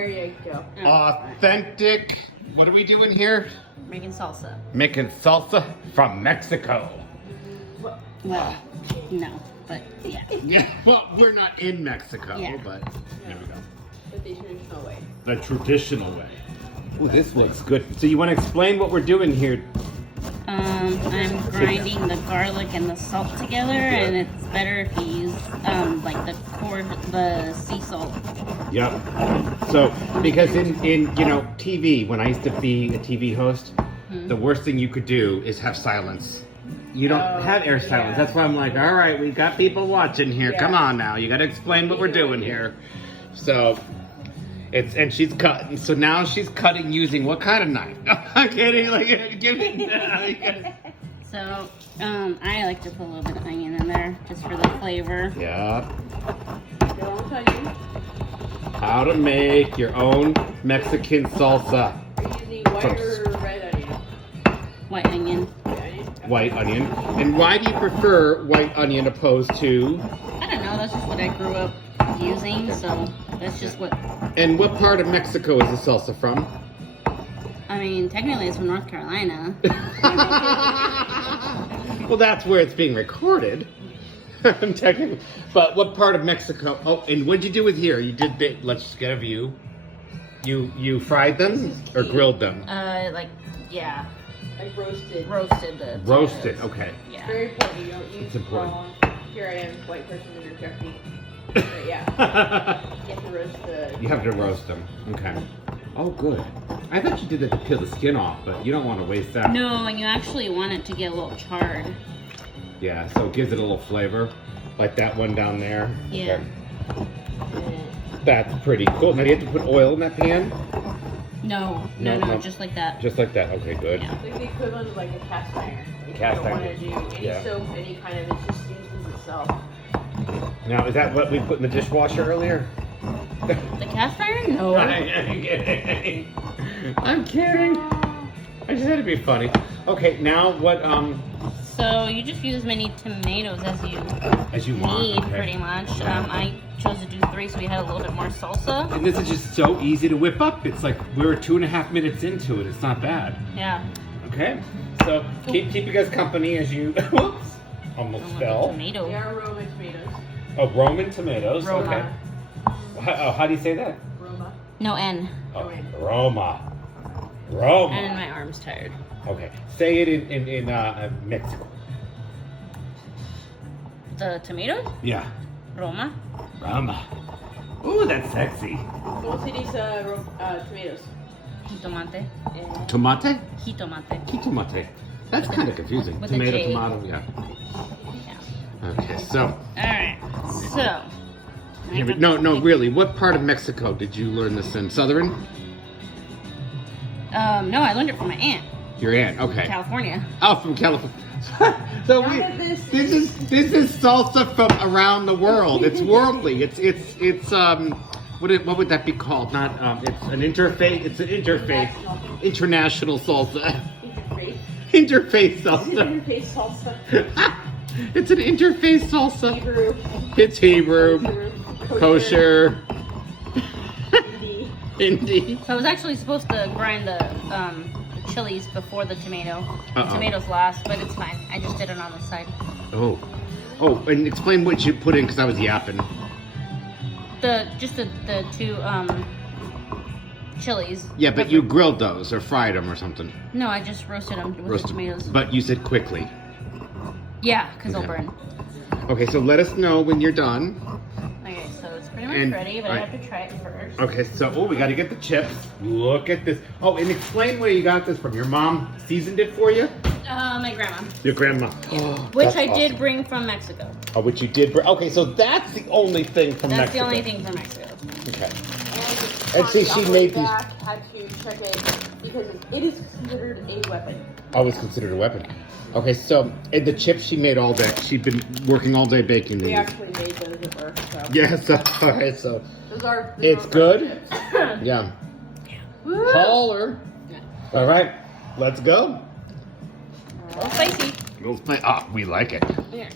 There you go. Authentic. What are we doing here? Making salsa. Making salsa from Mexico. Well, no, but yeah. Yeah, well, we're not in Mexico, Yeah. but there we go. But the traditional way. The traditional way. Oh, this looks good. So you want to explain what we're doing here? I'm grinding the garlic and the salt together, and it's better if you use like the sea salt. Yep. So, because in TV, when I used to be a TV host, the worst thing you could do is have silence. You don't have air silence. That's why I'm like, all right, we got people watching here. Come on now, you got to explain what we're doing here. So, and she's cutting. So now she's cutting using what kind of knife? I'm kidding. Like, give me that. So, I like to put a little bit of onion in there just for the flavor. Yeah. Don't tell you. How to make your own Mexican salsa. Are you using white or red onion? White onion. White onion. And why do you prefer white onion opposed to? I don't know. That's just what I grew up using. So that's just what. And what part of Mexico is the salsa from? I mean, technically it's from North Carolina. Well, that's where it's being recorded. Technically. But what part of Mexico? Oh, and what'd you do with here? You did let's just get a view. You fried them or grilled them? Like roasted. Roasted, okay. Yeah. Very important. You don't use It's important. Here I am, white person interjecting. But yeah. You have to roast the. You have to roast them. Okay. Oh, good. I thought you did that to peel the skin off, but you don't want to waste that. No, and you actually want it to get a little charred. Yeah, so it gives it a little flavor, like that one down there. Yeah. Okay. That's pretty cool. Now, do you have to put oil in that pan? No, just like that. Just like that. Okay, good. Yeah. It's like the equivalent of like a cast iron. If Cast you don't iron. want to do any soap, any kind of, it just seasons itself. Now, is that what we put in the dishwasher earlier? The cast iron? No. I'm kidding. I'm kidding. I just had to be funny. Okay, now what? So you just use as many tomatoes as you want. need, Okay. pretty much. I chose to do 3, so we had a little bit more salsa. And this is just so easy to whip up. It's like we're 2.5 minutes into it. It's not bad. Yeah. Okay, so keep you guys company as you. Whoops, almost fell. Tomato. They are Roman tomatoes. Oh, Roman tomatoes. Roma. Okay. How do you say that? Roma. No N. Oh, Roma. Roma. And my arm's tired. Okay. Say it in Mexico. The tomatoes? Yeah. Roma. Roma. Ooh, that's sexy. What's these tomatoes? Jitomate. Tomate? Jitomate. Tomate. That's kind of confusing. With a Tomato, J. tomato, yeah. Yeah. Okay, so. Alright. So. No, really. What part of Mexico did you learn this in? Southern? No, I learned it from my aunt. Your aunt, okay. California. Oh, from California. So this is salsa from around the world. It's worldly. It's what would that be called? Not it's an interfaith. It's an interfaith. International salsa. Interface. Interface salsa. Interface salsa. It's an interface salsa. Hebrew. It's Hebrew. Kosher. Hindi. So I was actually supposed to grind the chilies before the tomato. The tomatoes last, but it's fine. I just did it on the side. Oh, and explain what you put in because I was yapping. The 2 chilies. Yeah, but you grilled those or fried them or something. No, I just roasted them with the tomatoes. But you said quickly. Yeah, because they'll Okay. burn. Okay, so let us know when you're done. Okay, so it's pretty much ready, but I have to try it first. Okay, so we got to get the chips. Look at this. Oh, and explain where you got this from. Your mom seasoned it for you? My grandma. Your grandma. Which I did bring from Mexico. Oh, which you did. Okay, so that's the only thing from That's Mexico. the only thing from Mexico. Okay. And see, she made these. Had to check it because it is considered a weapon. Always considered a weapon. Okay, so and the chips she made all day. She'd been working all day baking these. We actually made those at birth. So. Yeah, so all right, so Those are. it's good. Yeah. Woo! Holler. All right, let's go. A little spicy. We like it. Here.